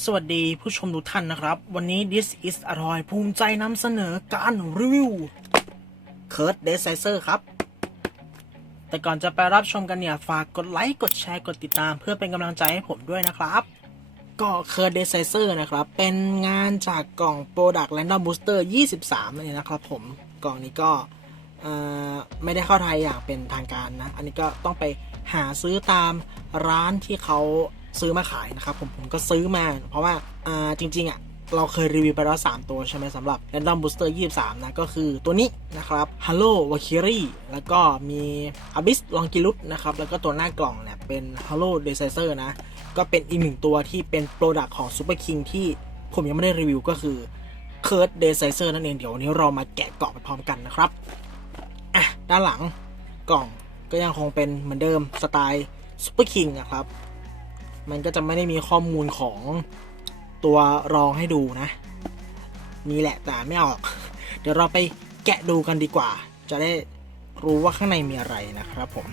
สวัสดีผู้ชมทุกท่านนะครับ วันนี้ This is อร่อย ภูมิใจนำเสนอการรีวิวเคิร์ดเดซไซเซอร์ครับ แต่ก่อนจะไปรับชมกันเนี่ย ฝากกดไลค์กดแชร์กดติดตาม เพื่อเป็นกำลังใจให้ผมด้วยนะครับ ก็เคิร์ดเดซไซเซอร์นะครับ เป็นงานจากกล่อง Product Random Booster 23นั่นเองนะครับผมกล่องนี้ก็ไม่ได้เข้าไทยอย่างเป็นทางการนะ อันนี้ก็ต้องไปหาซื้อตามร้านที่เขา ซื้อมาขายนะครับผมผมก็ซื้อมาเพราะว่าอ่าจริง ๆ อะ เราเคยรีวิวไปแล้ว 3 ตัวใช่ไหมสำหรับ Random Booster 23 นะ ก็คือตัวนี้นะครับ Hello w a k i r i แล้วก็มี Abyss Longilus นะครับ แล้วก็ตัวหน้ากล่องเนี่ยเป็น Hello d e c i z e r นะ ก็เป็นอีกหนึ่งตัวที่เป็นโปรดักต์ของ Super King ที่ผมยังไม่ได้รีวิวก็คือ k u r t d e c i z e r นั่นเองเดี๋ยววันนี้เรามาแกะกล่องไปพร้อมกันนะครับอะด้านหลังกล่องก็ยังคงเป็นเหมือนเดิมสไตล์ Super King นะครับ มันก็จะไม่ได้มีข้อมูลของตัวรองให้ดูนะ มีแหละแต่ไม่ออก เดี๋ยวเราไปแกะดูกันดีกว่า จะได้รู้ว่าข้างในมีอะไรนะครับผม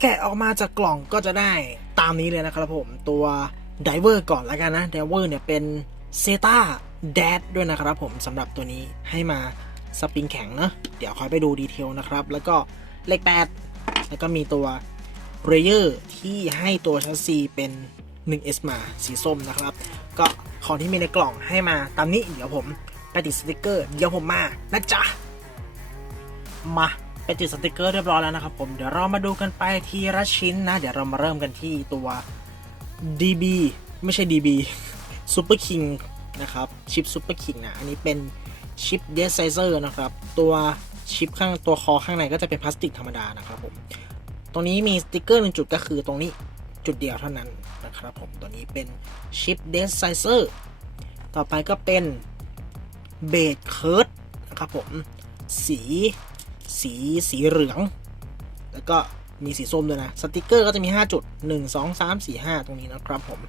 แกะออกมาจากกล่องก็จะได้ตามนี้เลยนะครับผมตัวไดเวอร์ก่อนแล้วกันนะไดเวอร์เนี่ยเป็นเซตาแดดด้วยนะครับผมสำหรับตัวนี้ให้มาสปริงแข็งเนะเดี๋ยวคอยไปดูดีเทลนะครับ แล้วก็เลข 8 แล้วก็มีตัวเรเยอร์ที่ให้ตัวชัสซีเป็น 1S มาสีส้มนะครับ ก็ของที่มีในกล่องให้มาตามนี้เดี๋ยวผมไปติดสติกเกอร์ เดี๋ยวผมมานะจ๊ะ มา ไปติดสติกเกอร์เรียบร้อยแล้วนะครับผมเดี๋ยวเรามาดูกันไปทีละชิ้นนะ เดี๋ยวเรามาเริ่มกันที่ตัว DB ไม่ใช่ DB Super King นะครับชิป Super King นะ อันนี้เป็นชิป d e s i z e r นะครับ ตัวชิปข้างตัวคอข้างในก็จะเป็นพลาสติกธรรมดานะครับผมตรงนี้มีสติกเกอร์หนึ่งจุดก็คือตรงนี้จุดเดียวเท่านั้นนะครับผมตัวนี้เป็นชิป d e s i z e r ต่อไปก็เป็นเบดเคิร์ดนะครับผมสี สีสีเหลือง แล้วก็มีสีส้มด้วยนะ สติกเกอร์ก็จะมี 5 จุด 1 2 3 4 5 ตรงนี้นะครับผม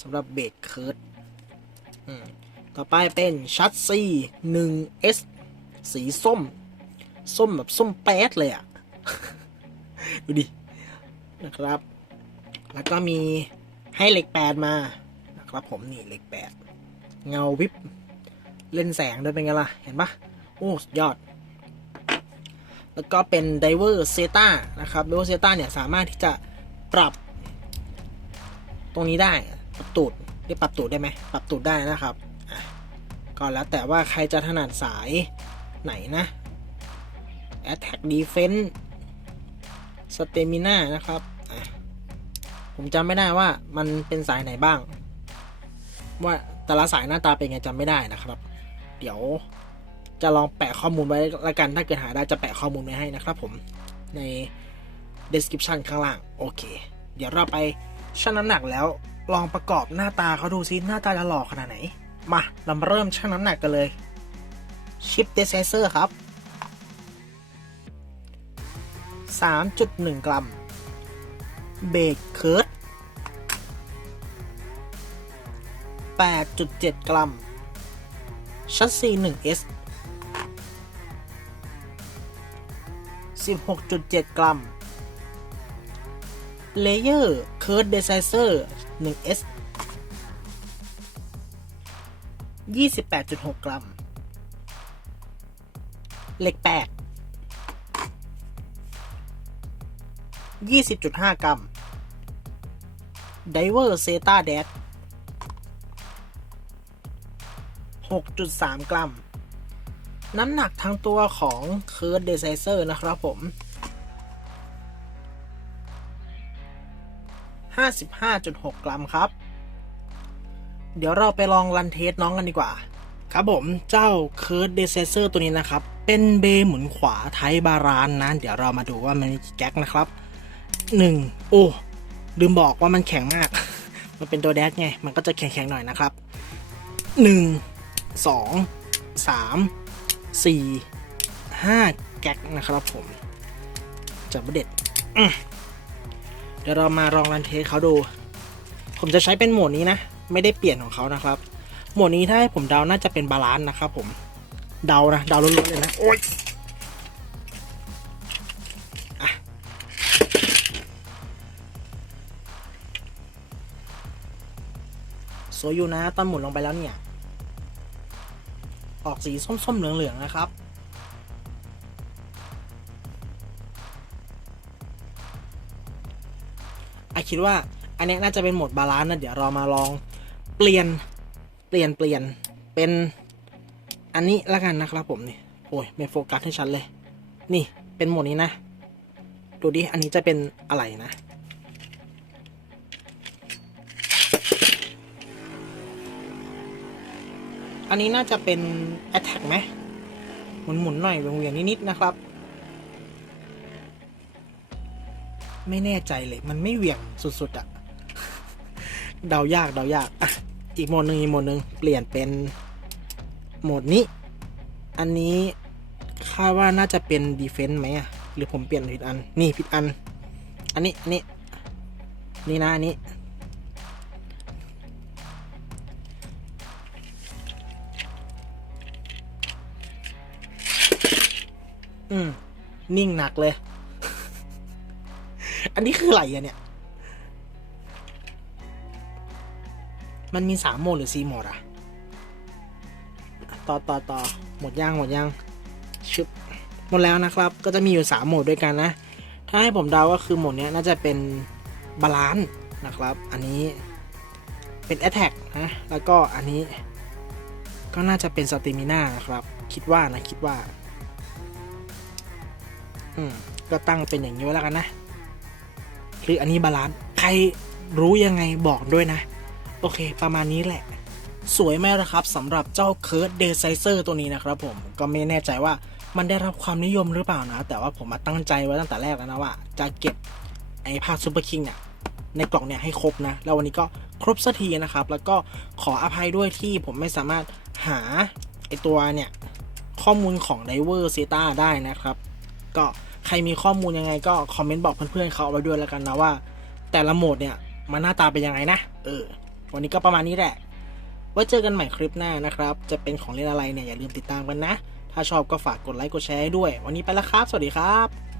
สำหรับเบดเคิร์ดต่อไปเป็นชัดซี 1S สีส้ม ส้มแบบส้มแป๊ดเลยอะ่ะ ดูดิ นะครับ แล้วก็มีให้เหล็กแปดมา นะครับผมนี่เหล็กแปดเงาวิบ เล่นแสงด้วยเป็นไงล่ะ เห็นปะโอ้ยอด แล้วก็เป็น Diver Zeta นะครับ Diver Zeta เนี่ยสามารถที่จะปรับ ตรงนี้ได้ปรับตูดเรียกปรับตูดได้ไหมปรับตูดได้นะครับก็แล้วแต่ว่าใครจะถนัดสายไหนนะ Attack Defense Stamina นะครับ ผมจำไม่ได้ว่ามันเป็นสายไหนบ้าง ว่าแต่ละสายหน้าตาเป็นไงจำไม่ได้นะครับ เดี๋ยว จะลองแปะข้อมูลไว้ละกัน ถ้าเกิดหาได้จะแปะข้อมูลไว้ให้นะครับผมใน description ข้างล่าง โอเค เดี๋ยวเราไปชั่งน้ำหนักแล้วลองประกอบหน้าตาเขาดูซิหน้าตาจะหล่อขนาดไหน มาเรามาเริ่มชั่งน้ำหนักกันเลยชิปเดซเซอร์ครับ 3.1 กรัม เบรกเคิร์ด8.7 กรัม ชัสซี 1S 16.7 กรัมเลเยอร์เคิร์ดเดซิเซอร์ 1S 28.6 กรัม เหล็ก 8 20.5 กรัมไดเวอร์เซตาแดด6.3 กรัม น้ำหนักทั้งตัวของเคิร์ดเดซเซอร์นะครับผม 55.6 กรัมครับ เดี๋ยวเราไปลองรันเทสน้องกันดีกว่า ครับผมเจ้าเคิร์ดเดซเซอร์ตัวนี้นะครับ เป็นเบหมุนขวาไทยบารานนะ เดี๋ยวเรามาดูว่ามันมีแก๊กนะครับหนึ่งโอ้ลืมบอกว่ามันแข็งมาก มันเป็นตัวแดดไง มันก็จะแข็งๆหน่อยนะครับหนึ่ง สองสามสี่ห้าแก๊กนะครับผมจับประเด็ดเดี๋ยวเรามาลองรันเทสเขาดู ผมจะใช้เป็นโหมดนี้นะ ไม่ได้เปลี่ยนของเขานะครับ โหมดนี้ถ้าให้ผมเดาน่าจะเป็นบาลานซ์นะครับผมเดานะเดาล้วนๆเลยนะ โอ้ยอะสวยอยู่นะตอนหมุนลงไปแล้วเนี่ย ออกสีส้มๆเหลือง ๆ นะครับ ไอคิดว่า อันนี้น่าจะเป็นโหมดบาลานซ์นะ เดี๋ยวเรามาลองเปลี่ยนเปลี่ยนเปลี่ยนเป็นอันนี้ล้วกันนะครับผมนี่โอ้ยไม่โฟกัสให้ชัดเลย นี่เป็นโหมดนี้นะ ดูดิ อันนี้จะเป็นอะไรนะ อันนี้น่าจะเป็น Attack ไหมหมุนหมุนๆหน่อยเวียงนิดๆนะครับ ไม่แน่ใจเลย มันไม่เหวี่ยงสุดๆอะเดายากเดายากอะอีกโหมดหนึ่งอีกโหมดหนึ่งเปลี่ยนเป็นโหมดนี้ อันนี้คาดว่าน่าจะเป็นดีเฟนต์ไหมอะหรือผมเปลี่ยนผิดอัน นี่ผิดอัน อันนี้อันนี้นี่นะอันนี้ อืม นิ่งหนักเลย อันนี้คืออะไรอะเนี่ย มันมีสามโหมดหรือสี่โหมดอะต่อต่อต่อหมดย่างหมดย่างชึบหมดแล้วนะครับ ก็จะมีอยู่สามโหมดด้วยกันนะ ถ้าให้ผมเดาก็คือโหมดนี้น่าจะเป็นบาลานซ์นะครับ อันนี้เป็น Attack นะ แล้วก็อันนี้ก็น่าจะเป็นสติมิน่านะครับ คิดว่านะ คิดว่า ก็ตั้งเป็นอย่างนี้ไว้แล้วกันนะหรืออันนี้บาลานซ์ใครรู้ยังไงบอกด้วยนะ โอเค ประมาณนี้แหละ สวยไหมละครับสำหรับเจ้าเคิร์ดเดซไซอร์ตัวนี้นะครับผมก็ไม่แน่ใจว่ามันได้รับความนิยมหรือเปล่านะ แต่ว่าผมมาตั้งใจไว้ตั้งแต่แรกแล้วนะว่า จะเก็บไอ้ภาคซูเปอร์คิงเนี่ยในกล่องเนี่ยให้ครบนะ แล้ววันนี้ก็ครบสักทีนะครับ แล้วก็ขออภัยด้วยที่ผมไม่สามารถหาไอตัวเนี่ย ข้อมูลของไดเวอร์เซตาได้นะครับ ก็ใครมีข้อมูลยังไงก็คอมเมนต์บอกเพื่อนๆเขาเอาไว้ด้วยแล้วกันนะว่า แต่ละโหมดเนี่ยมันหน้าตาเป็นยังไงนะ เออ วันนี้ก็ประมาณนี้แหละ ไว้เจอกันใหม่คลิปหน้านะครับ จะเป็นของเล่นอะไรเนี่ยอย่าลืมติดตามกันนะ ถ้าชอบก็ฝากกดไลค์กดแชร์ด้วย วันนี้ไปแล้วครับ สวัสดีครับ